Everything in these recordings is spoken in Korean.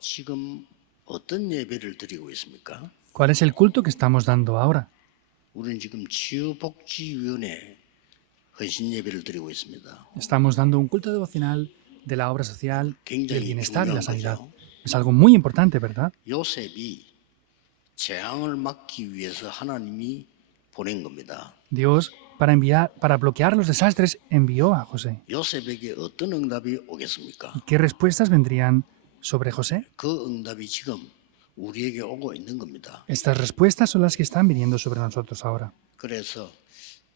지금 어떤 예배를 드리고 있습니까? ¿Cuál es el culto que estamos dando ahora? 우리는 지금 치유복지위원회 헌신 예배를 드리고 있습니다. Estamos dando un culto devocional de la obra social y el 굉장히 bienestar y la 중요한 sanidad. 거죠. Es algo muy importante, ¿verdad? 요셉이 재앙을 막기 위해서 하나님이 보낸 겁니다. Dios, para bloquear los desastres, envió a José. 요셉에게 어떤 응답이 오겠습니까? ¿Y qué respuestas vendrían sobre José? 그 응답이 지금 우리에게 오고 있는 겁니다. Estas respuestas son las que están viniendo sobre nosotros ahora. 그래서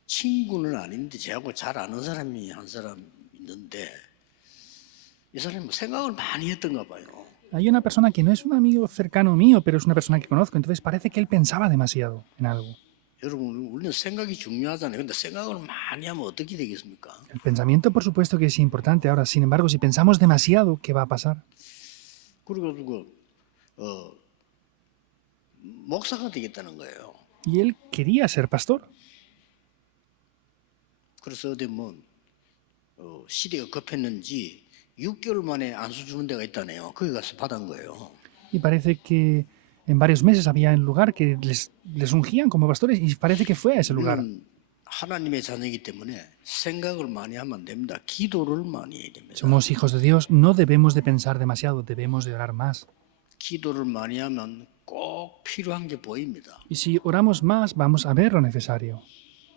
친구는 아닌데 저하고 잘 아는 사람이 한 사람 있는데 이 사람이 생각을 많이 했던가 봐요. Hay una persona que no es un amigo cercano mío, pero es una persona que conozco, entonces parece que él pensaba demasiado en algo. 여러분 우리는 생각이 중요하잖아요. 근데 생각을 많이 하면 어떻게 되겠습니까? El pensamiento, por supuesto que es importante. Ahora, sin embargo, si pensamos demasiado, ¿qué va a pasar? 그리고 목사가 되겠다는 거예요. Y él quería ser pastor. 그래서 어디 시대가 급했는지 6개월 만에 안수 주는 데가 있다네요. 거기 가서 받은 거예요. Y parece que en varios meses había un lugar que les ungían como pastores y parece que fue a ese lugar. 우리는 하나님의 자녀이기 때문에 생각을 많이 하면 안 됩니다. 기도를 많이 해야 됩니다. Somos hijos de Dios, no debemos de pensar demasiado, debemos de orar más. 기도를 많이 하면 꼭 필요한 게 보입니다. Y si oramos más, vamos a ver lo necesario,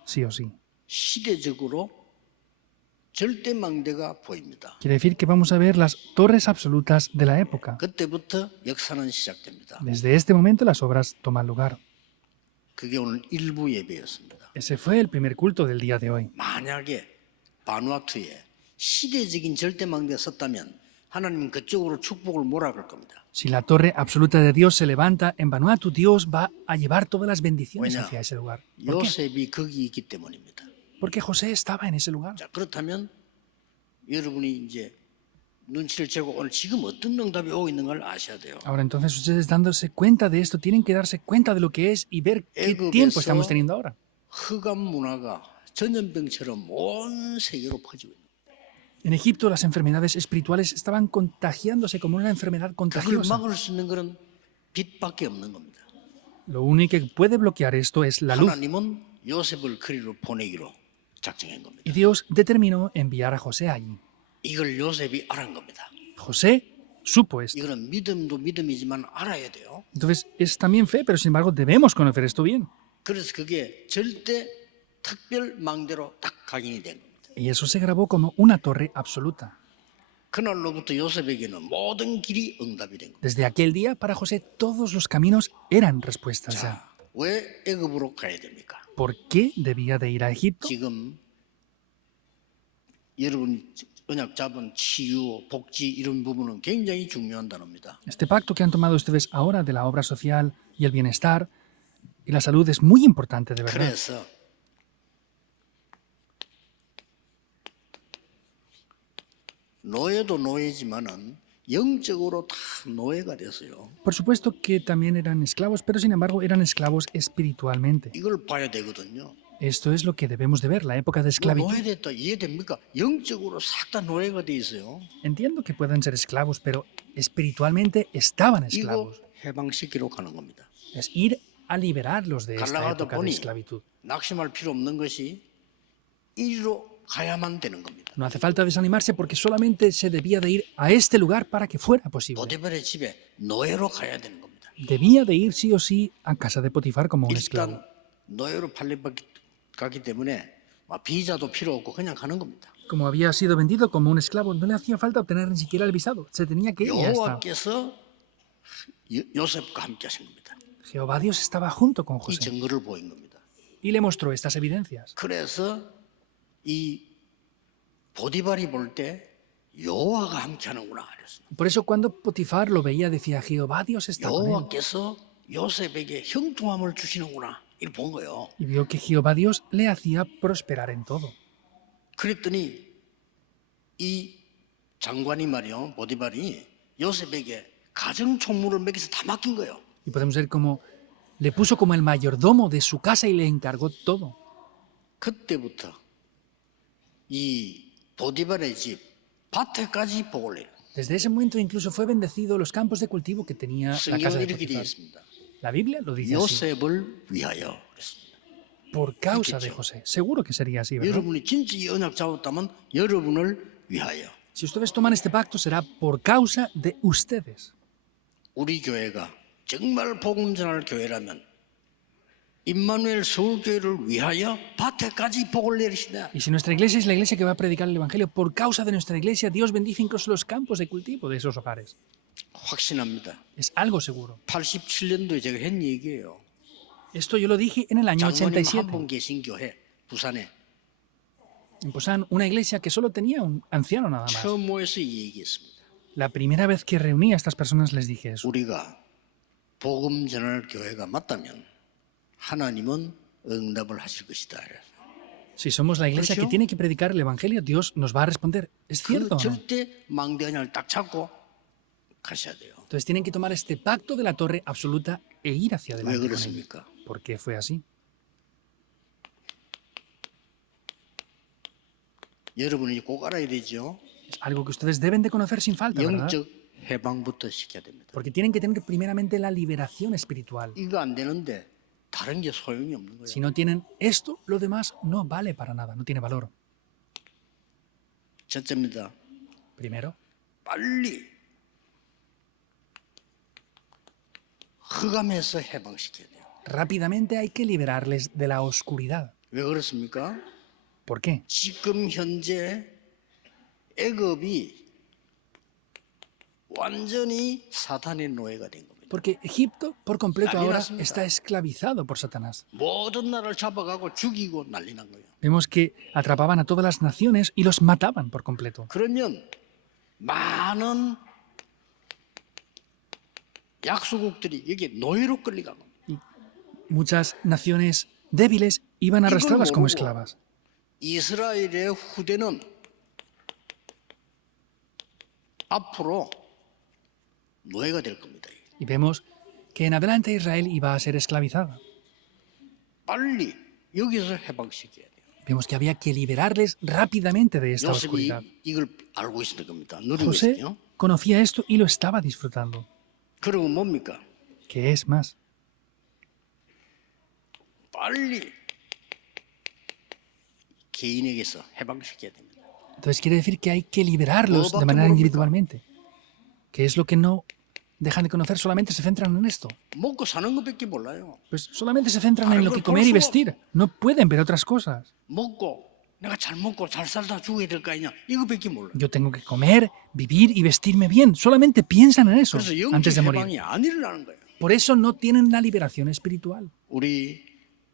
sí o sí. 시대적으로 절대망대가 보입니다. Quiere decir que vamos a ver las torres absolutas de la época. 그때부터 역사는 시작됩니다. Desde este momento las obras toman lugar. 그게 오늘 일부 예배였습니다. Ese fue el primer culto del día de hoy. 만약에 바누아투에 시대적인 절대망대가 섰다면 하나님은 그쪽으로 축복을 몰아갈 겁니다. Si la torre absoluta de Dios se levanta en Vanuatu, Dios va a llevar todas las bendiciones 왜냐? hacia ese lugar. ¿Por qué? 요셉이 거기 있기 때문입니다. Porque José estaba en ese lugar. 자, 그렇다면 여러분이 이제 눈치를 채고 오늘 지금 어떤 응답이 오고 있는 걸 아셔야 돼요. Ahora entonces ustedes dándose cuenta de esto, tienen que darse cuenta de lo que es y ver qué 애굽에서 tiempo estamos teniendo ahora. 흑암 문화가 전염병처럼 온 세계로 퍼지고 있는 En Egipto las enfermedades espirituales estaban contagiándose como una enfermedad 그걸 contagiosa. 막을 수 있는 것은 빛밖에 없는 겁니다. Lo único que puede bloquear esto es la luz. 하나님은 요셉을 그리로 보내기로 작정한 겁니다. Y Dios determinó enviar a José allí. 이걸 요셉이 알은 겁니다. José supo esto. 이거는 믿음도 믿음이지만 알아야 돼요. Entonces es también fe, pero sin embargo debemos conocer esto bien. 그래서 그게 절대 특별 망대로 딱 각인이 된 겁니다. Y eso se grabó como una torre absoluta. 그날로부터 요셉에게는 모든 길이 응답이 된 겁니다. Desde aquel día, para José, todos los caminos eran respuestas ya. 자, 왜 애굽으로 가야 됩니까? ¿Por qué debía de ir a Egipto? 지금 여러분 언약 잡은 치유, 복지 이런 부분은 굉장히 중요한 단어입니다. Este pacto que han tomado ustedes ahora de la obra social y el bienestar y la salud es muy importante, de verdad. 그래서 노예도 노예지만은 영적으로 다 노예가 됐어요. Por supuesto que también eran esclavos, pero sin embargo eran esclavos espiritualmente. 이걸 봐야 되거든요. Esto es lo que debemos de ver, la época de esclavitud. 노예됐다 이해됩니까? 영적으로 싹 다 노예가 돼 있어요. Entiendo que pueden ser esclavos, pero espiritualmente estaban 이거 esclavos. 해방시키러 가는 겁니다. Es ir a liberarlos de esta 갈라가다 época de 보니 esclavitud. 낙심할 필요 없는 것이 이리로 가야만 되는 겁니다. No hace falta desanimarse porque solamente se debía de ir a este lugar para que fuera posible. 보디발의 집에 노예로 가야 되는 겁니다. Debía de ir sí o sí a casa de Potifar como un esclavo. 일단 노예로 팔려가기 때문에 비자도 필요 없고 그냥 가는 겁니다. Como había sido vendido como un esclavo, no le hacía falta obtener ni siquiera el visado. Se tenía que ir y ya está. 여호와께서 요셉과 함께 하신 겁니다. Jehová Dios estaba junto con 이 José 증거를 보인 겁니다. y le mostró estas evidencias. 그래서 이 보디발이 볼 때 여호와가 함께 하는구나 그랬습니다. Por eso cuando Potifar lo veía decía, Jehová Dios está con él. 여호와께서 요셉에게 형통함을 주시는구나 이걸 본 거예요. Y vio que Jehová Dios le hacía prosperar en todo. 그랬더니 이 장관이 말이요 보디발이 요셉에게 가정 총무를 맡겨서 다 맡긴 거예요. Y podemos ver cómo le puso como el mayordomo de su casa y le encargó todo. 그때부터 이 보디발의 집 밭에까지 복을 내요. Desde ese momento incluso fue bendecido los campos de cultivo que tenía la casa 성경은 de 이렇게 되어 Potifar. 있습니다. La Biblia lo dice así. 요셉을 위하여 그랬습니다. Por causa de 그렇겠죠. José. Seguro que sería así, ¿verdad? 여러분이 진짜 이 언약 잡았다면 여러분을 위하여. Si ustedes toman este pacto será por causa de ustedes. 우리 교회가 정말 복음 전할 교회라면 임마누엘 서울교회를 위하여 밭에까지 복을 내리시다. Y si nuestra iglesia es la iglesia que va a predicar el Evangelio, por causa de nuestra iglesia, Dios bendice incluso los campos de cultivo de esos hogares. 확신합니다. Es algo seguro. 87년도에 제가 한 얘기예요. Esto yo lo dije en el año 장모님 87. 한 분 계신 교회 부산에 En Pusan, una iglesia que solo tenía un anciano nada más. 처음 모여서 이 얘기했습니다. La primera vez que reuní a estas personas les dije eso. 우리가 복음 전할 교회가 맞다면 하나님은 응답을 하실 것이다. Si somos la iglesia que ¿Escuchó? tiene que predicar el Evangelio, Dios nos va a responder. ¿Es 그 cierto o no? 절대 망대 언약을 딱 잡고 가셔야 돼요. Entonces tienen que tomar este pacto de la torre absoluta e ir hacia 왜 adelante con ello. 그렇습니까? ¿Por qué fue así? 여러분이 꼭 알아야 되죠. Es algo que ustedes deben de conocer sin falta, ¿verdad? 영적 해방부터 시켜야 됩니다. Porque tienen que tener primeramente la liberación espiritual. 이거 안 되는데 다른 게 소용이 없는 거예요. Si no tienen esto, lo demás no vale para nada, no tiene valor. 첫째입니다. Primero, 빨리 흑암에서 해방시켜야 돼요. rápidamente hay que liberarles de la oscuridad. 왜 그렇습니까? ¿Por qué? 지금 현재 애굽이 완전히 사탄의 노예가 된 겁니다. Porque Egipto, por completo, 난리 ahora 났습니다. está esclavizado por Satanás. 모든 나라를 잡아가고 죽이고 난리 난 거예요. Vemos que atrapaban a todas las naciones y los mataban por completo. 그러면 많은 약소국들이 여기 노예로 끌려간 겁니다. Muchas naciones débiles iban arrastradas como esclavas. 이스라엘의 후대는 앞으로 노예가 될 겁니다. Y vemos que en adelante Israel iba a ser esclavizada. 빨리 여기서 해방시켜야 돼요. Vemos que había que liberarles rápidamente de esta 요셉이 oscuridad. 이걸 알고 있을 겁니다. 누리고 José 있어요. conocía esto y lo estaba disfrutando. 그리고 뭡니까? ¿Qué es más? 빨리 개인에게서 해방시켜야 됩니다. Entonces quiere decir que hay que liberarlos de manera individualmente. ¿Qué es lo que no dejan de conocer? Solamente se centran en esto. 먹고 사는 것밖에 몰라요. Pues solamente se centran en lo que comer y vestir. No pueden ver otras cosas. 먹고 내가 잘 먹고 잘 살다 죽어야 될 거 아니냐. 이거밖에 몰라요. Yo tengo que comer, vivir y vestirme bien. Solamente piensan en eso 그래서 antes 영적 de morir. 해방이 안 일어나는 거예요. Por eso no tienen la liberación espiritual. 우리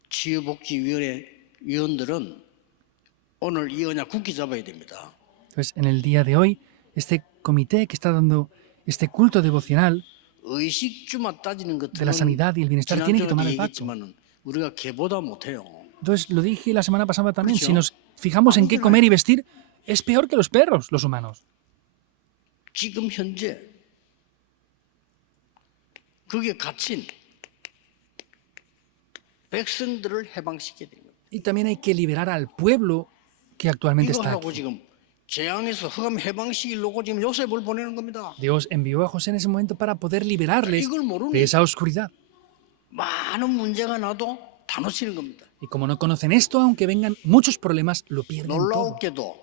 치유복지위원회 위원들은 오늘 이 언약 굳게 잡아야 됩니다. Entonces, en el día de hoy, este comité que está dando este culto devocional 의식주만 따지는 de la 것들은 sanidad y el bienestar tiene que tomar el pacto. 얘기했지만 우리가 개보다 못해요. Entonces, lo dije la semana pasada también, 그렇죠. si nos fijamos en qué comer y vestir, es peor que los perros, los humanos. 지금 현재 그게 갇힌 백성들을 해방시켜야 됩니다. Y también hay que liberar al pueblo que actualmente 이거 está 하고 aquí. 지금 재앙에서 흑암 해방시키려고 지금 요셉을 보내는 겁니다. Dios envió a José en ese momento para poder liberarles 이걸 모르니 de esa oscuridad. 많은 문제가 나도 다 놓치는 겁니다. Y como no conocen esto, aunque vengan muchos problemas, lo pierden todo. 놀라웠게도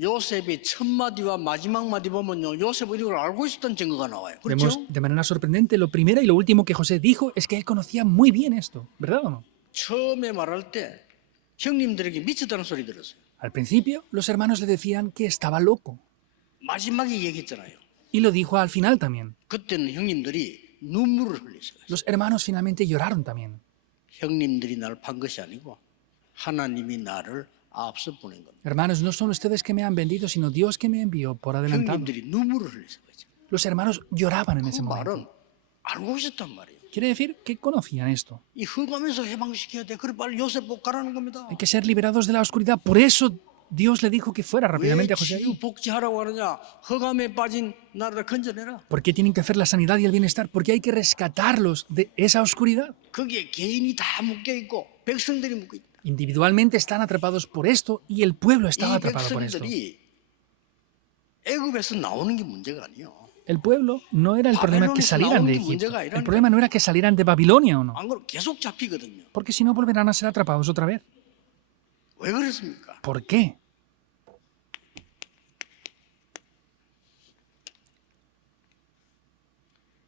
요셉의 첫 마디와 마지막 마디 보면요, 요셉은 이걸 알고 있었던 증거가 나와요. Vemos 그렇죠? de manera sorprendente, lo primero y lo último que José dijo es que él conocía muy bien esto, ¿verdad o no? 처음에 말할 때 형님들에게 미쳤다는 소리 들었어요. Al principio, los hermanos le decían que estaba loco. 마지막에 얘기했잖아요. Y lo dijo al final también. 그때는 형님들이 눈물을 흘렸어요. Los hermanos finalmente lloraron también. 형님들이 나를 판 것이 아니고 하나님이 나를 앞서 보낸 겁니다. Hermanos, no son ustedes que me han vendido, sino Dios que me envió por adelantado. 형님들이 눈물을 흘렸어요. Los hermanos lloraban en 그 ese momento. 말은 알고 있었단 말이에요. Quiere decir que conocían esto. 이 흑암에서 해방시켜야 돼. 그래 빨리 요셉 못 가라는 겁니다. Hay que ser liberados de la oscuridad. Por eso Dios le dijo que fuera 왜 rápidamente a José. 복지하라고 하느냐? 흑암에 빠진 나라를 건져내라. ¿Por qué tienen que hacer la sanidad y el bienestar? Porque hay que rescatarlos de esa oscuridad. 거기에 개인이 다 묶여 있고 백성들이 묶여 있다. Individualmente están atrapados por esto y el pueblo estaba 이 atrapado por esto. 백성들이 애굽에서 나오는 게 문제가 아니에요. El pueblo no era el problema que salieran de Egipto. El problema no era que salieran de Babilonia o no. 안 그러면 계속 잡히거든요. Porque si no volverán a ser atrapados otra vez. 왜 그렇습니까? ¿Por qué?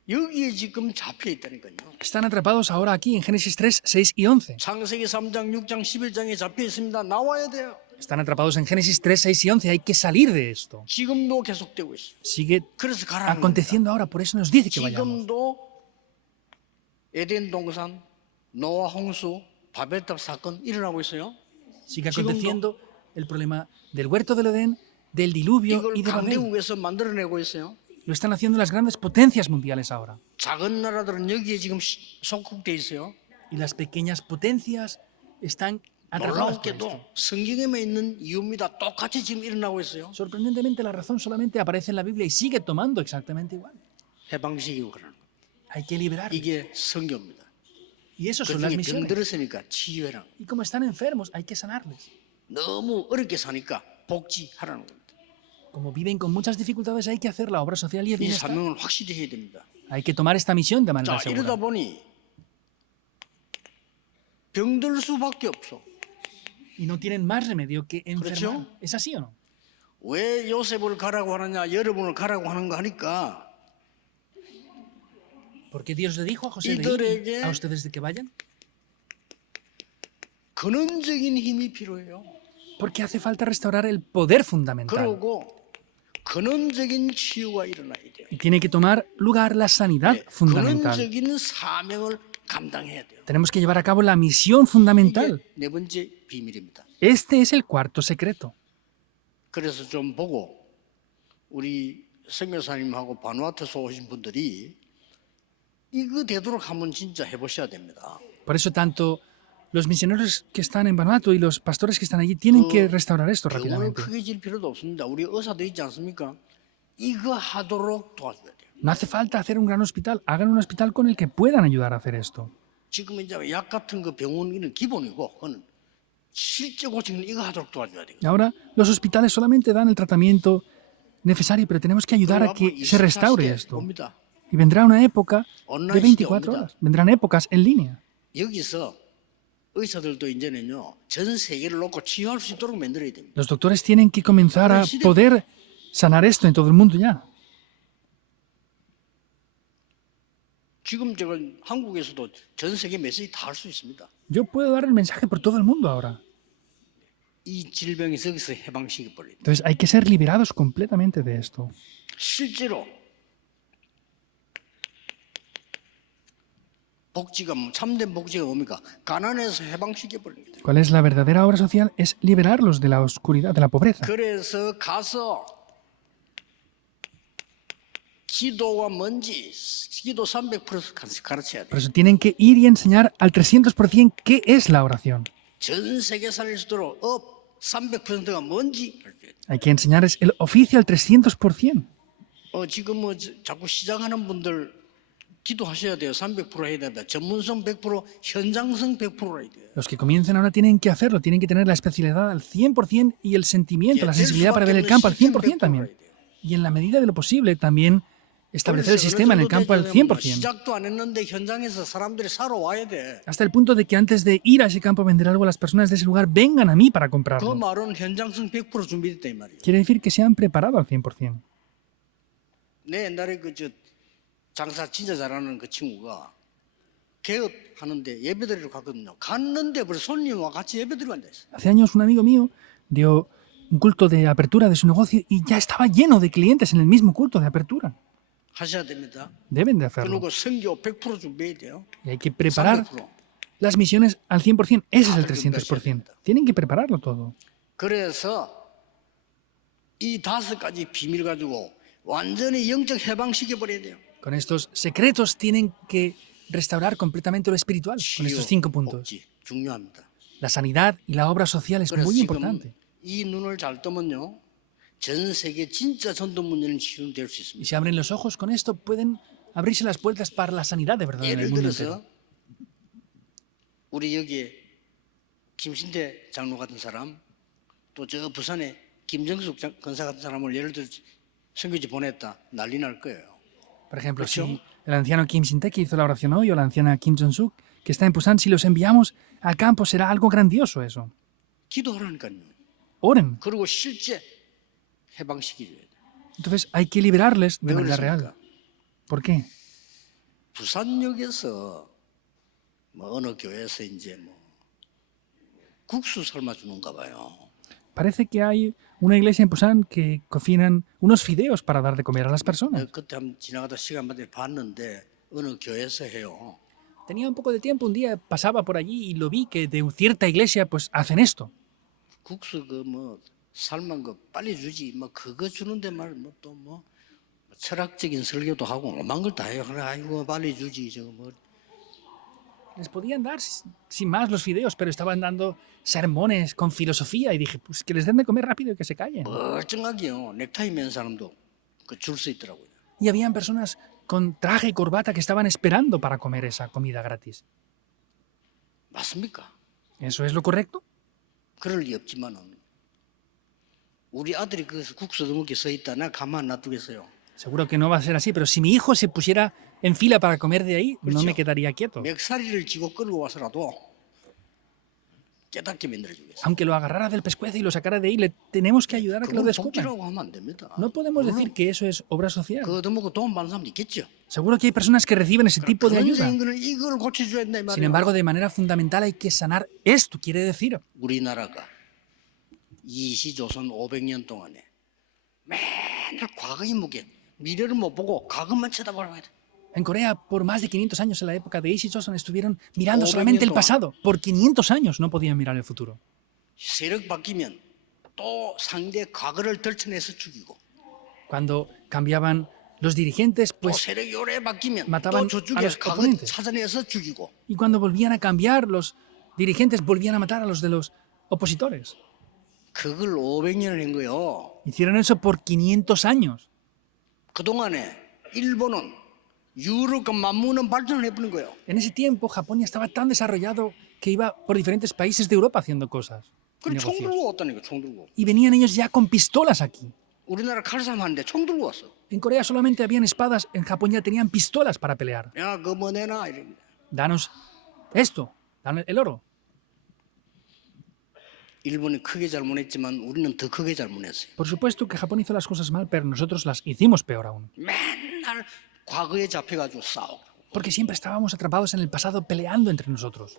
여기에 지금 잡혀 있다니까요. Están atrapados ahora aquí en Génesis 3, 6 y 11. 창세기 3장, 6장, 11장에 잡혀 있습니다. 나와야 돼요. Están atrapados en Génesis 3, 6 y 11. Hay que salir de esto. 지금도 계속되고 있어요. Sigue 그래서 가라는 겁니다. aconteciendo ahora, por eso nos dice que vayamos. 지금도 에덴 동산, 노아 홍수, 바벨탑 사건 일어나고 있어요. Sigue aconteciendo el problema del huerto del Edén, del diluvio 이걸 y de Babel. 강대국에서 만들어내고 있어요. Lo están haciendo las grandes potencias mundiales ahora. 작은 나라들은 여기에 지금 속국돼 있어요. Y las pequeñas potencias están atrapadas por 놀라웠게도 esto. 성경에만 있는 이유입니다. 똑같이 지금 일어나고 있어요. Sorprendentemente, la razón solamente aparece en la Biblia y sigue tomando exactamente igual. 해방식이고 그러는 거예요. Hay que liberar. 이게 성경입니다. Y eso son las 그중에 misiones. 병들었으니까 치유해라. Y como están enfermos, hay que sanarles. 너무 어렵게 사니까 복지하라는 겁니다. Como viven con muchas dificultades, hay que hacer la obra social y el 이 bienestar. 사명을 확실히 해야 됩니다. Hay que tomar esta misión de manera 자, 이러다 segura. 보니 병들 수밖에 없어. Y no tienen más remedio que 그렇죠? enfermar. ¿Es así o no? 왜 요셉을 가라고 하느냐, 여러분을 가라고 하는 거 하니까 Porque Dios le dijo a José de 이들에게 ir a ustedes de que vayan. 근원적인 힘이 필요해요. Porque hace falta restaurar el poder fundamental. 그러고 근원적인 치유가 일어나야 돼요. Y tiene que tomar lugar la sanidad 네, fundamental. 근원적인 사명을 감당해야 돼요. Tenemos que llevar a cabo la misión fundamental. 이게 네 번째 비밀입니다. Este es el cuarto secreto. 그래서 좀 보고 우리 성교사님하고 바누아투에서 오신 분들이 이거 되도록 한번 진짜 해보셔야 됩니다. Por eso tanto los misioneros que están en Vanuatu y los pastores que están allí tienen que restaurar esto 병원을 rápidamente. 크게 질 필요도 없습니다. 우리 의사도 있지 않습니까? 이거 하도록 도와줘야 돼요. No hace falta hacer un gran hospital. Hagan un hospital con el que puedan ayudar a hacer esto. 지금 이제 약 같은 거 병원은 기본이고 그건 실제 고치는 이거 하도록 도와줘야 돼요. Y ahora los hospitales solamente dan el tratamiento necesario, pero tenemos que ayudar a que se restaure esto. 옵니다. Y vendrá una época de 24 horas. Vendrán épocas en línea. 여기서 의사들도 이제는요 전 세계를 놓고 치유할 수 있도록 만들어야 됩니다. Los doctores tienen que comenzar a poder sanar esto en todo el mundo ya. 지금 제가 한국에서도 전 세계 메시지 다 할 수 있습니다. Yo puedo dar el mensaje por todo el mundo ahora. 이 질병에서 여기서 해방시켜 버려야 돼요. Entonces hay que ser liberados completamente de esto. 실제로 복지가 참된 복지가 뭡니까? 가난에서 해방시켜 버리는 거예요. ¿Cuál es la verdadera obra social? Es liberarlos de la oscuridad, de la pobreza. 그래서 가서 기도가 뭔지 기도 300% 가르쳐야 돼요. Por eso tienen que ir y enseñar al 300% qué es la oración. 전 세계 살릴 수 있도록 300%가 뭔지 알려야 돼요. Hay que enseñarles el oficio al 300%. 지금 뭐 자꾸 시작하는 분들 기도하셔야 돼요. 300% 해야 된다. 전문성 100%, 현장성 100% 해야 돼요. Los que comiencen ahora tienen que hacerlo, tienen que tener la especialidad al 100% y el sentimiento, la sensibilidad para ver el campo al 100% también. Y en la medida de lo posible también establecer el sistema en el campo al 100%. 시작도 안 했는데 현장에서 사람들이 사러 와야 돼. Hasta el punto de que antes de ir a ese campo a vender algo, las personas de ese lugar vengan a mí para 그 comprarlo. 말은 현장성 100% 준비됐다 이 말이에요. Quiere decir que se han preparado al 100%. 내 옛날에 장사 진짜 잘하는 그 친구가 개업하는데 예배드리러 갔거든요. 갔는데 벌써 손님과 같이 예배드리고 앉아있어요. Hace años un amigo mío dio un culto de apertura de su negocio y ya estaba lleno de clientes en el mismo culto de apertura. 하셔야 됩니다. Deben de hacerlo. 그리고 선교 100% 준비해야 돼요. Y hay que preparar 300%. las misiones al 100%. Ese es el 300%. Tienen que prepararlo todo. 그래서 이 5가지 비밀 가지고 완전히 영적 해방시켜버려야 돼요. Con estos secretos tienen que restaurar completamente lo espiritual. Con estos 5 puntos. 복지 중요합니다. La sanidad y la obra social es 그래서 muy 지금 importante. 이 눈을 잘 뜨면요 전 세계 진짜 전도 문제는 치유될 수 Y 있습니다. si abren los ojos con esto, pueden abrirse las puertas para la sanidad de verdad en el 예를 mundo 들어서 entero. 우리 여기에 김신태 장로 같은 사람 또 저 부산에 김정숙 권사 같은 사람을 예를 들어 선교지 보냈다 난리 날 거예요. Por ejemplo, ¿Mucho? si el anciano Kim Sin-tae que hizo la oración hoy o la anciana Kim Jong-suk que está en Busan, si los enviamos al campo será algo grandioso eso. 기도하라니까요. Oren. 그리고 실제 해방시켜줘야 돼. Entonces hay que liberarles de 왜 manera 그렇습니까? real. ¿Por qué? 부산역에서 뭐 어느 교회에서 이제 뭐 국수 삶아 주는가 봐요. Parece que hay una iglesia en Busan que cocinan unos fideos para dar de comer a las personas. 내가 그때 한번 지나가다 시간마다 봤는데 어느 교회에서 해요. Tenía un poco de tiempo, un día pasaba por allí y lo vi que de cierta iglesia pues hacen esto. 국수 그 뭐 삶은 거 빨리 주지 뭐 그거 주는데 말 뭐 또 뭐 철학적인 설교도 하고 오만 걸 다 해요. 그래 아이고 빨리 주지 저거 뭐 Les podían dar sin más los fideos, pero estaban dando sermones con filosofía y dije, pues que les den de comer rápido y que se callen. 멀쩡하게요. 넥타이 맨 사람도 그 줄 수 있더라고요. Y habían personas con traje y corbata que estaban esperando para comer esa comida gratis. 맞습니까? ¿Eso es lo correcto? 그럴 리 없지만은 우리 아들이 그 국수 먹게 서 있다 나 가만 놔두겠어요. Seguro que no va a ser así, pero si mi hijo se pusiera en fila para comer de ahí, no me 그렇죠. quedaría quieto. 맥사리를 쥐고 끌고 와서라도 깨닫게 만들어주겠어요. Aunque lo agarrara del pescuezo y lo sacara de ahí, le tenemos que ayudar a que lo 그건 descubra. 복지라고 하면 안 됩니다. No podemos decir que eso es obra social. 그거 얻어먹고 돈 받는 사람도 있겠죠. Seguro que hay personas que reciben ese tipo de ayuda. 근본적인 거는 이걸 고쳐줘야 된다 이 Sin 말이에요. embargo, de manera fundamental hay que sanar esto, quiere decir. 우리나라가 이시조선 500년 동안에 맨날 과거의 무게 미래를 못 보고 과거만 쳐다보라고 돼. En Corea, por más de 500 años en la época de Eishi Joseon, estuvieron mirando 500 solamente el 동안. pasado. Por 500 años no podían mirar el futuro. 세력 바뀌면 또 상대 과거를 덜쳐내서 죽이고 Cuando cambiaban los dirigentes, 또 pues, 세력이 오래 바뀌면 mataban 또 a 저쪽에 los 과거 oponentes. 찾아내서 죽이고 y cuando volvían a cambiar, los dirigentes volvían a matar a los de los opositores. 그걸 500년을 한 거요. Hicieron eso por 500 años. 그동안에 일본은 유럽과 맞무는 발전을 해보는 거예요. En ese tiempo, Japón ya estaba tan desarrollado que iba por diferentes países de Europa haciendo cosas. y 그래 총 negocios. 들고 왔다니까 총 들고. Y venían ellos ya con pistolas aquí. 우리나라 칼싸움 하는데 총 들고 왔어. En Corea solamente habían espadas, en Japón ya tenían pistolas para pelear. 야 그거 뭐 내놔 이럽니다. Danos esto, danos el oro. 일본이 크게 잘못했지만 우리는 더 크게 잘못했어요. Por supuesto que Japón hizo las cosas mal, pero nosotros las hicimos peor aún. 맨날 과거에 잡혀가지고 싸우고. Porque siempre estábamos atrapados en el pasado peleando entre nosotros.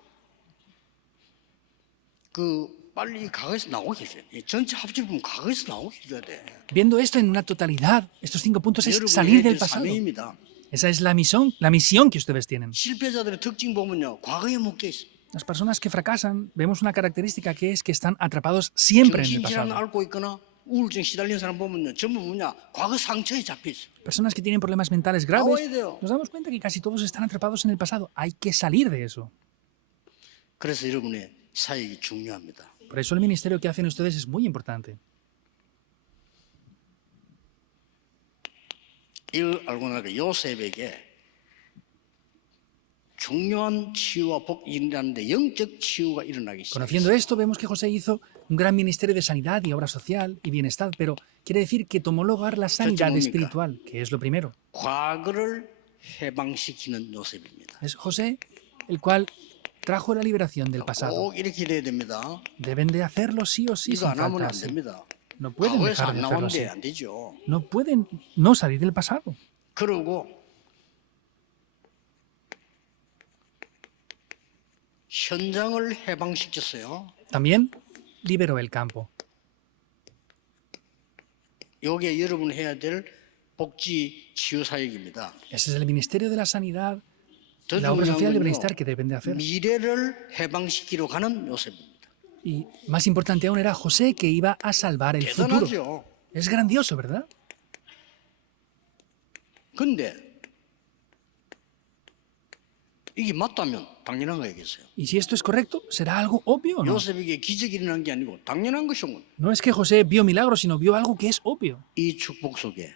그 빨리 과거에서 나오게 해줘야 돼. 전체 합쳐보면 과거에서 나오게 해줘야 돼. Viendo esto en una totalidad, estos 5 puntos es 여러분이 salir 해야 del 될 pasado. 사명입니다. Esa es la misión que ustedes tienen. 실패자들의 특징 보면요. 과거에 묶여 있어. Las personas que fracasan, vemos una característica que es que están atrapados siempre en el 정신질환 pasado. 앓고 있거나 우울증 시달리는 사람 보면요. 전부 뭐냐. 과거 상처에 잡혀 있어. Personas que tienen problemas mentales graves, 나와야 돼요. nos damos cuenta que casi todos están atrapados en el pasado. Hay que salir de eso. 그래서 여러분의 사역이 중요합니다. Por eso el ministerio que hacen ustedes es muy importante. 이걸 알고 나니까 요셉에게 중요한 치유와 복이 일어나는데 영적 치유가 일어나기 Conociendo 시작했어요. esto, vemos que José hizo un gran ministerio de sanidad y obra social y bienestar, pero quiere decir que tomó lugar la sanidad 뭡니까? espiritual, que es lo primero. 과거를 해방시키는 요셉입니다. Es José el cual trajo la liberación del pasado. 꼭 이렇게 돼야 됩니다. Deben de hacerlo sí o sí 이거 sin 안 하면 안 faltarse. 됩니다. No pueden 과거에서 dejar 안 de hacerlo 나오면 así. 안 되죠. No pueden no salir del pasado. 그리고 현장을 해방시켰어요. También liberó el campo. 이게 여러분 해야 될 복지 치유 사역입니다. Ese es el ministerio de la sanidad, 더 la obra social 중요한 y 건요, bienestar que deben de hacer. 미래를 해방시키러 가는 요셉입니다. Y más importante aún era José que iba a salvar el futuro. 대단하죠. Es grandioso, ¿verdad? 근데 이게 맞다면 당연한 거겠어요. Y si esto es correcto, ¿será algo obvio o no? 요셉에게 기적이 일어난 게 아니고 당연한 것이군. No es que José vio milagros, sino vio algo que es obvio. 이 축복 속에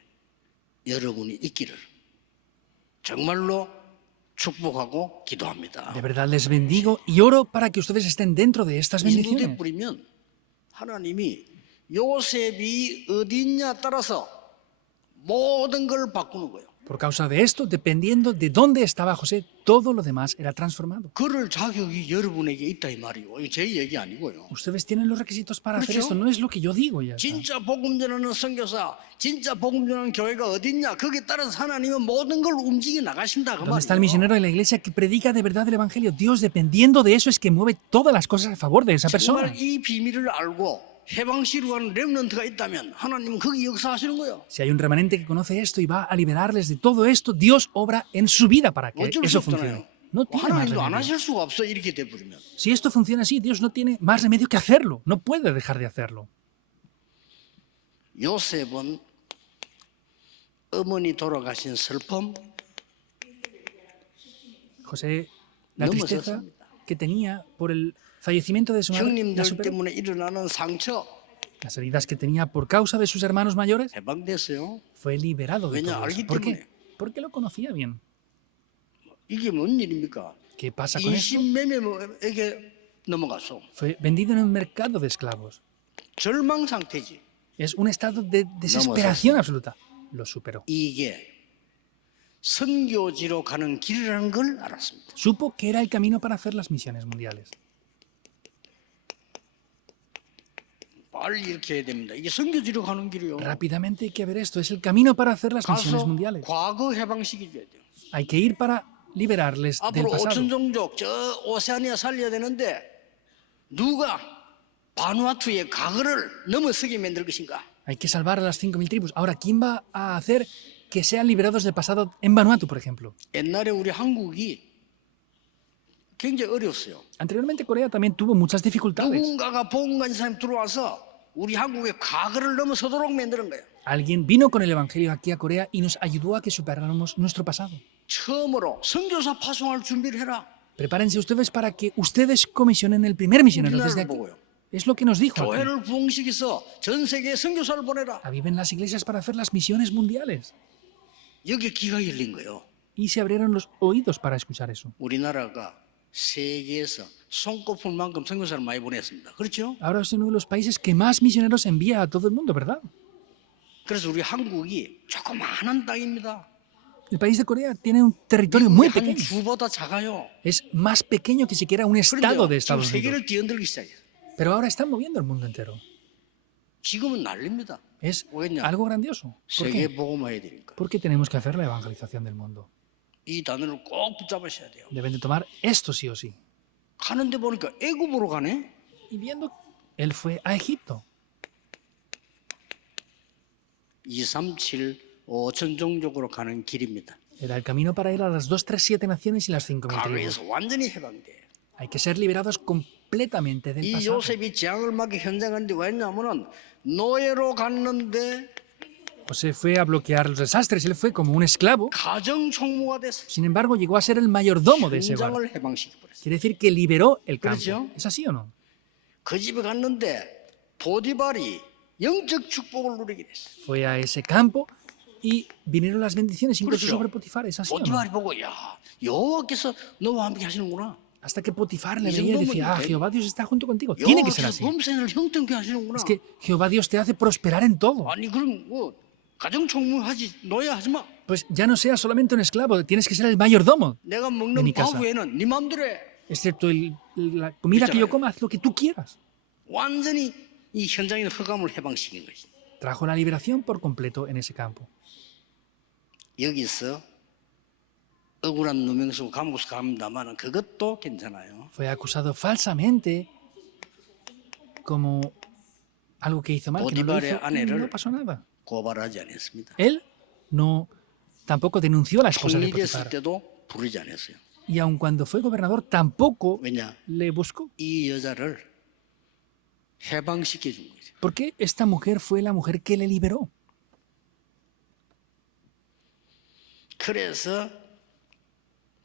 여러분이 있기를 정말로 축복하고 기도합니다. De verdad les bendigo y oro para que ustedes estén dentro de estas 인도에 bendiciones. 뿌리면 하나님이 요셉이 어디 있냐 따라서 모든 걸 바꾸는 거예요. Por causa de esto, dependiendo de dónde estaba José, todo lo demás era transformado. 그럴 자격이 여러분에게 있다 이 말이고, 이거 제 얘기 아니고요. Ustedes tienen los requisitos para hacer 그렇죠? esto, no es lo que yo digo ya. está. 진짜 복음 전하는 선교사, 진짜 복음 전하는 교회가 어딨냐? 거기에 따라서 하나님은 모든 걸 움직여 나가신다 그 ¿Dónde está el 말이에요. misionero de la iglesia que predica de verdad el evangelio? Dios, dependiendo de eso, es que mueve todas las cosas a favor de esa persona. 정말 이 비밀을 알고 해방시로 가는 렘넌트가 있다면 하나님은 거기 역사하시는 거예요. Si hay un remanente que conoce esto y va a liberarles de todo esto, Dios obra en su vida para que 어쩔 수 eso 없잖아요. funcione. No tiene más 하나님도 안 remedio. 하실 수가 없어 이렇게 돼버리면. Si esto funciona así, Dios no tiene más remedio que hacerlo. No puede dejar de hacerlo. 요셉은 어머니 돌아가신 슬픔, José, la No tristeza hemos que tenía por el fallecimiento de su madre, la 형님들 superó. 때문에 일어나는 상처 Las heridas que tenía por causa de sus hermanos mayores, 해방됐어요. fue liberado de 왜냐, todo eso. 알기 ¿Por qué? 때문에. Porque lo conocía bien. 이게 뭔 일입니까? ¿Qué pasa con esto? 인신매매에게 넘어갔어. Fue vendido en un mercado de esclavos. 절망 상태지. Es un estado de desesperación absoluta. Lo superó. 이게 선교지로 가는 길이라는 걸 알았습니다. Supo que era el camino para hacer las misiones mundiales. 빨리 이렇게 해야 됩니다. 이게 선교지로 가는 길이요. Rápidamente hay que ver esto. Es el camino para hacer las misiones 가서 mundiales. 과거 해방시켜줘야 돼요. Hay que ir para liberarles del 앞으로 pasado. 5천 종족 저 오세아니아 살려야 되는데 누가 바누아투의 과거를 넘어서게 만들 것인가? Hay que salvar a las 5.000 tribus. Ahora, ¿quién va a hacer que sean liberados del pasado en Vanuatu, por ejemplo? 옛날에 우리 한국이 굉장히 어려웠어요. Anteriormente Corea también tuvo muchas dificultades. 누군가가 복음 가진 사람이 들어와서 우리 한국의 과거를 넘어서도록 만드는 거예요. Alguien vino con el evangelio aquí a Corea y nos ayudó a que superáramos nuestro pasado. 처음으로 선교사 파송할 준비를 해라. Prepárense ustedes para que ustedes comisionen el primer misionero desde aquí. Es lo que nos dijo aquí. 교회를 부흥시켜서 전 세계에 선교사를 보내라. Aviven las iglesias para hacer las misiones mundiales. 여기 귀가 열린 거예요. Y se abrieron los oídos para escuchar eso. 우리나라가 세계에서 손꼽을 만큼 선교사를 많이 보냈습니다. 그렇죠? Ahora es uno de los países que más misioneros envía a todo el mundo, ¿verdad? 그래서 우리 한국이 조그마한 땅입니다. El país de Corea tiene un territorio muy 한 pequeño. 주보다 작아요. Es más pequeño que siquiera un estado 그런데 de 지금 Estados Unidos. 세계를 뒤흔들기 시작해요. Pero ahora están moviendo el mundo entero. 지금은 난립니다. Es 왜냐? algo grandioso. ¿Por 세계 qué? 복음화해야 되니까. Porque tenemos que hacer la evangelización del mundo. 이 단어를 꼭 붙잡으셔야 돼요. Deben de tomar esto sí o sí. 가는데 보니까 애굽으로 가네. Y viendo, él fue a Egipto. 2, 3, 7, 5천 종족으로 가는 길입니다. Era el camino para ir a las 2, 3, 7 naciones y las 5.000 tribus. 과거에서 완전히 해방돼요. Hay que ser liberados completamente del 이 pasado. 요셉이 재앙을 맞게 현장하는데 왜냐하면 노예로 갔는데 José fue a bloquear los desastres. Él fue como un esclavo. 가정 총무가 됐어. Sin embargo, llegó a ser el mayordomo de ese hogar. 현장을 해방시켜버렸어. Quiere decir que liberó el campo. 그렇죠? ¿Es así o no? 그 집에 갔는데 보디발이 영적 축복을 누리게 됐어. Fue a ese campo y vinieron las bendiciones incluso 그렇죠. sobre Potifar. ¿Es así o no? 보디발이 보고 야 여호와께서 너와 함께 하시는구나. Hasta que Potifar le Y veía y segundo, decía, Jehová Dios está junto contigo. Tiene que ser 여호와께서 así. 범생을 형통케 하시는구나. Es que Jehová Dios te hace prosperar en todo. 아니 그럼 뭐 가정 총무하지 노예 하지 마. Pues ya no seas solamente un esclavo, tienes que ser el mayordomo. 내가 de 먹는 mi 밥 casa. 외에는 네 맘대로 해. Excepto la comida que yo coma, haz lo que tú quieras. 완전히 이 현장의 흑암을 해방시킨 것이. Trajo la liberación por completo en ese campo. 여기서 억울한 누명 쓰고 감옥 갑니다만 그것도 괜찮아요. Fue acusado falsamente como algo que hizo mal, que no lo hizo, y no pasó nada. 고발하지 않았습니다. Él no tampoco denunció a la esposa de 총리됐을 Potifar. 때도 부르지 않았어요. Y aun cuando fue gobernador, tampoco 왜냐? le buscó. 이 여자를 해방시켜 준 거죠. Porque esta mujer fue la mujer que le liberó. 그래서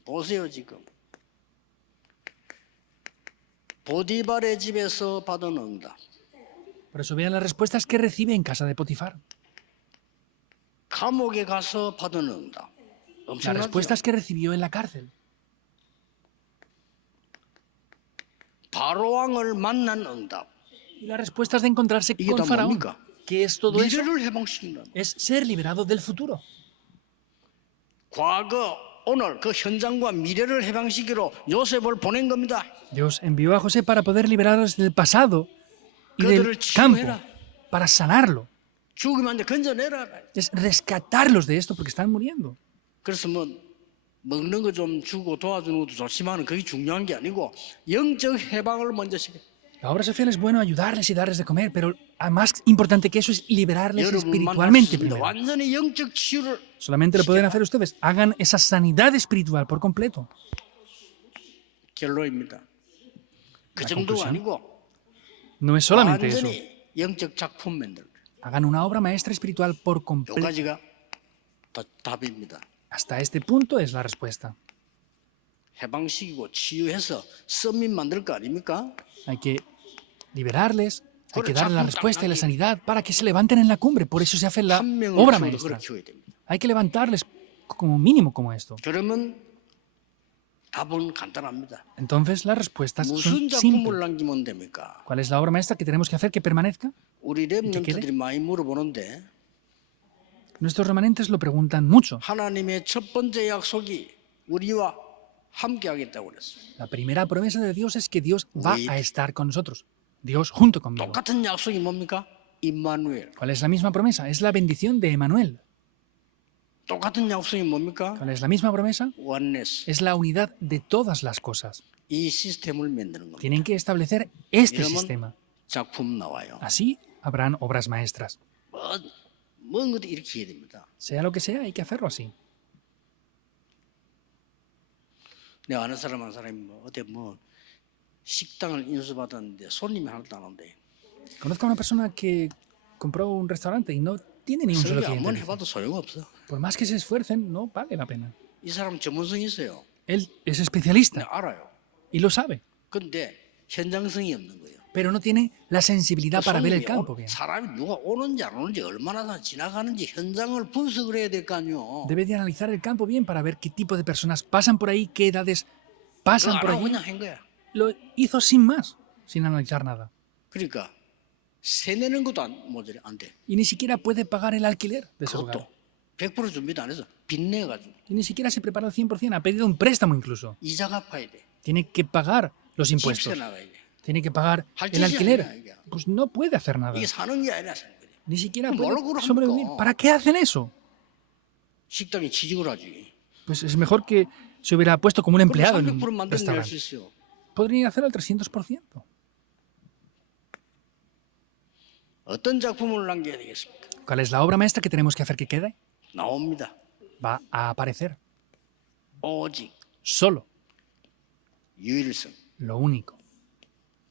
보세요 지금 보디발의 집에서 받은 응답, Por eso vean las respuestas que recibe en casa de Potifar. 감옥에 가서 받은 응답, Las 엄청나죠. respuestas que recibió en la cárcel. 바로 왕을 만난 응답. Y las respuestas de encontrarse 이게 다 con Faraón. 뭡니까? ¿Qué es todo eso? 미래를 해방시킨다. Es ser liberado del futuro. 과거, 오늘 그 현장과 미래를 해방시키러 요셉을 보낸 겁니다. Dios envió a José para poder liberarlos del pasado y del 그들을 campo, 치유해라. para sanarlo. 죽으면 안 돼, 건져내라. Es rescatarlos de esto porque están muriendo. 그래서 뭐 먹는 거 좀 주고 도와주는 것도 좋지만 그게 중요한 게 아니고 영적 해방을 먼저 시켜. La obra social es bueno ayudarles y darles de comer, pero más importante que eso es liberarles 여러분만 할 수 espiritualmente 있습니다. primero. 완전히 영적 치유를 Solamente lo pueden hacer ustedes. Hagan esa sanidad espiritual por completo. 결론입니다. 그 La 정도가 conclusión. 아니고 No es solamente eso. 완전히 영적 작품 만들. Hagan una obra maestra espiritual por 요 completo. 가지가 답입니다. Hasta este punto es la respuesta. 해방시키고 치유해서 썸민 만들 거 아닙니까? Hay que liberarles, hay que Bueno, darle la chapun, respuesta y la aquí. sanidad para que se levanten en la cumbre. Por eso se hace la 한 명을 obra 키워도 그걸 maestra. 키워야 됩니다. Hay que levantarles como mínimo como esto. 그러면 답은 간단합니다. Entonces las respuestas son 무슨 작품을 simples. 남기면 됩니까? ¿Cuál es la obra maestra que tenemos que hacer que permanezca? 우리 렘넌트들이 많이 물어보는데 Nuestros remanentes lo preguntan mucho. 하나님의 첫 번째 약속이 우리와 함께 하겠다고 그랬어요. La primera promesa de Dios es que Dios va Wait. a estar con nosotros. Dios junto conmigo. 똑같은 약속이 뭡니까? 임마누엘. ¿Cuál es la misma promesa? Es la bendición de Emanuel. 똑같은 약속이 뭡니까? ¿Cuál es la misma promesa? 원네스. Es la unidad de todas las cosas. 이 시스템을 만드는 겁니다. Tienen que establecer este 이러면 sistema. 작품 나와요. Así habrán obras maestras. 뭔 것도 이렇게 해야 됩니다. Sea lo que sea, hay que hacerlo así. 내가 아는 사람 한 사람이 어디 식당을 인수받았는데 손님이 하나도 안 온대. Conozco a una persona que compró un restaurante y no tiene ni un solo 설계 한번 cliente. 해봐도 so용없어. Por más que se esfuercen, no vale la pena. 이 사람 전문성이 있어요. Él es especialista 내가 알아요. y lo sabe, 근데 현장성이 없는 거예요. pero no tiene la sensibilidad para ver el 손님이 campo bien. 사람이 누가 오는지 안 오는지 얼마나 지나가는지 현장을 분석을 해야 될 거 아니에요. Debe de analizar el campo bien para ver qué tipo de personas pasan por ahí, qué edades pasan 그거 por 안 하고 allí. 그냥 한 거야. Lo hizo sin más, sin analizar nada. 그러니까 세 내는 것도 모자라 안 돼. Y ni siquiera puede pagar el alquiler de ese lugar. 그것도 100% 준비도 안 해서 빚내가지고 Y ni siquiera se prepara al 100%, ha pedido un préstamo incluso. 이자 갚아야 돼. Tiene que pagar los 집세 impuestos, 나가야 돼. tiene que pagar 할 el 짓이 아니야, alquiler. 이게. Pues no puede hacer nada. 이게 사는 게 아니라 사는 거야. Ni siquiera 뭐라고 puede 그럽니까? sobrevivir. ¿Para qué hacen eso? 식당에 취직을 하지. Pues es mejor que se hubiera puesto como un 그럼 empleado en 300% un 만들어낼 수 restaurante. 있어요. Podría hacer al 300%. 어떤 작품을 남겨야 되겠습니까? ¿Cuál es la obra maestra que tenemos que hacer que quede? 나옵니다. Va a aparecer. 오직 Solo. 유일성, Lo único.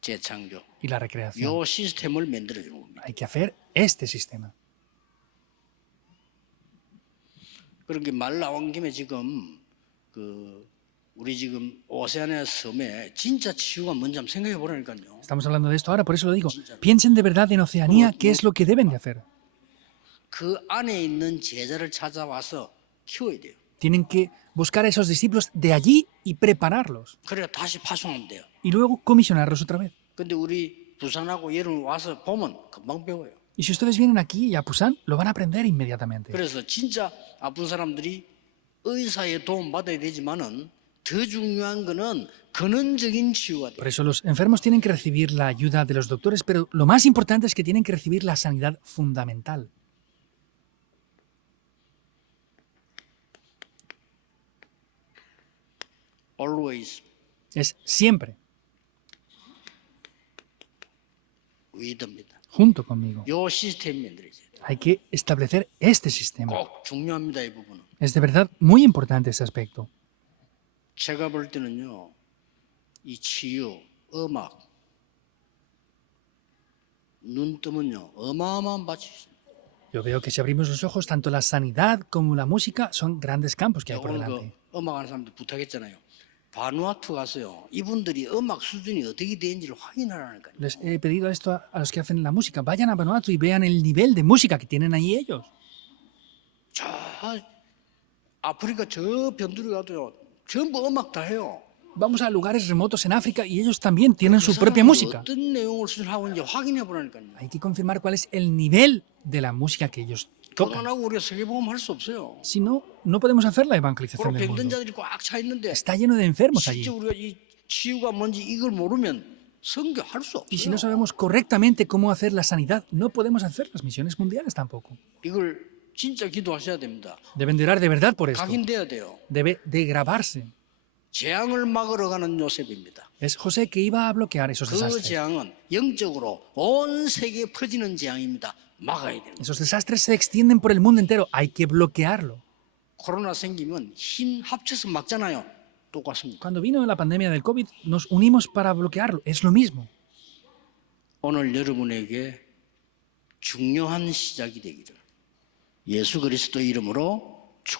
재창조. Y la recreación. 요 시스템을 만들어주는 겁니다. Hay que hacer este sistema. 그런 게 말 나온 김에 지금 우리 지금 오세아니아 섬에 진짜 치유가 뭔지 한번 생각해 보라니까요. Estamos hablando de esto ahora, por eso lo digo. Piensen de verdad en Oceanía qué es lo que deben de hacer. 그 안에 있는 제자를 찾아와서 키워야 돼요. Tienen que buscar a esos discípulos de allí y prepararlos. 그래야 다시 파송하면 돼요. Y luego comisionarlos otra vez. 근데 우리 부산하고 여름 와서 보면 금방 배워요. Y si ustedes vienen aquí y a Pusan, lo van a aprender inmediatamente. 그래서 진짜 아픈 사람들이 의사의 도움 받아야 되지만은 더 중요한 거는 근원적인 치유가 돼요. Por eso los enfermos tienen que recibir la ayuda de los doctores, pero lo más importante es que tienen que recibir la sanidad fundamental. Always Es siempre, 위드입니다. junto conmigo. 요 시스템 만들어야죠. Hay que establecer este sistema. 꼭 중요합니다, 이 부분은. Es de verdad muy importante ese aspecto. 제가 볼 때는요, 이 치유, 음악, 눈 뜨면요, 어마어마한 밭이 있습니다. Yo veo que si abrimos los ojos, tanto la sanidad como la música son grandes campos que hay por 오늘 delante. 음악하는 사람들 부탁했잖아요. 바누아투 가서요, 이분들이 음악 수준이 어떻게 되는지를 확인하라니까요. Les he pedido esto a los que hacen la música. Vayan a Vanuatu y vean el nivel de música que tienen ahí ellos. 저 아프리카 저 변두리 가도요, 전부 음악 다 해요. Vamos a lugares remotos en África y ellos también tienen 그 su propia 사람이 música. 어떤 내용을 수준하고 있는지 확인해 보라니까요. Hay que confirmar cuál es el nivel de la música que ellos 그거 tocan. 안 하고 우리가 세계복음 할 수 없어요. Si no, no podemos hacer la 그리고 evangelización del 병든 mundo. 자들이 꽉 차 있는데 Está lleno de enfermos allí. 실제 우리가 이 치유가 뭔지 이걸 모르면 선교할 수 Y si no 없어요. sabemos correctamente cómo hacer la sanidad, no podemos hacer las misiones mundiales tampoco. 이걸 진짜 기도하셔야 됩니다. Deben de orar de verdad por esto. 각인돼야 돼요. Debe de grabarse. 재앙을 막으러 가는 요셉입니다. Es José que iba a bloquear esos 그 desastres. 재앙은 영적으로 온 세계에 퍼지는 재앙입니다. 막아야 돼요. Esos desastres se extienden por el mundo entero. Hay que bloquearlo. 코로나 생기면 힘 합쳐서 막잖아요. 똑같습니다. Cuando vino la pandemia del COVID, nos unimos para bloquearlo. Es lo mismo. 오늘 여러분에게 중요한 시작이 되기를 예수 그리스도 이름으로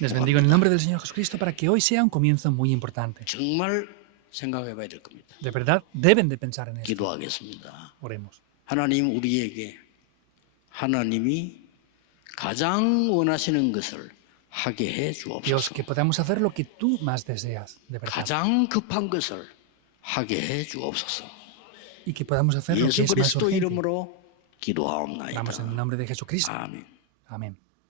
Les bendigo en el nombre del Señor Jesucristo para que hoy sea un comienzo muy importante. 정말 생각해 봐야 될 겁니다. De verdad, deben de pensar en esto. 기도하겠습니다. Oremos. 하나님 우리에게 하나님이 가장 원하시는 것을 하게 해 Dios, 주옵소서. que podamos hacer lo que tú más deseas, de verdad. 가장 급한 것을 하게 해 주옵소서. Y que podamos hacer lo que 예수 es más 그리스도 urgente. 이름으로 기도하옵나이다. Vamos en el nombre de Jesucristo. 아멘. Amén.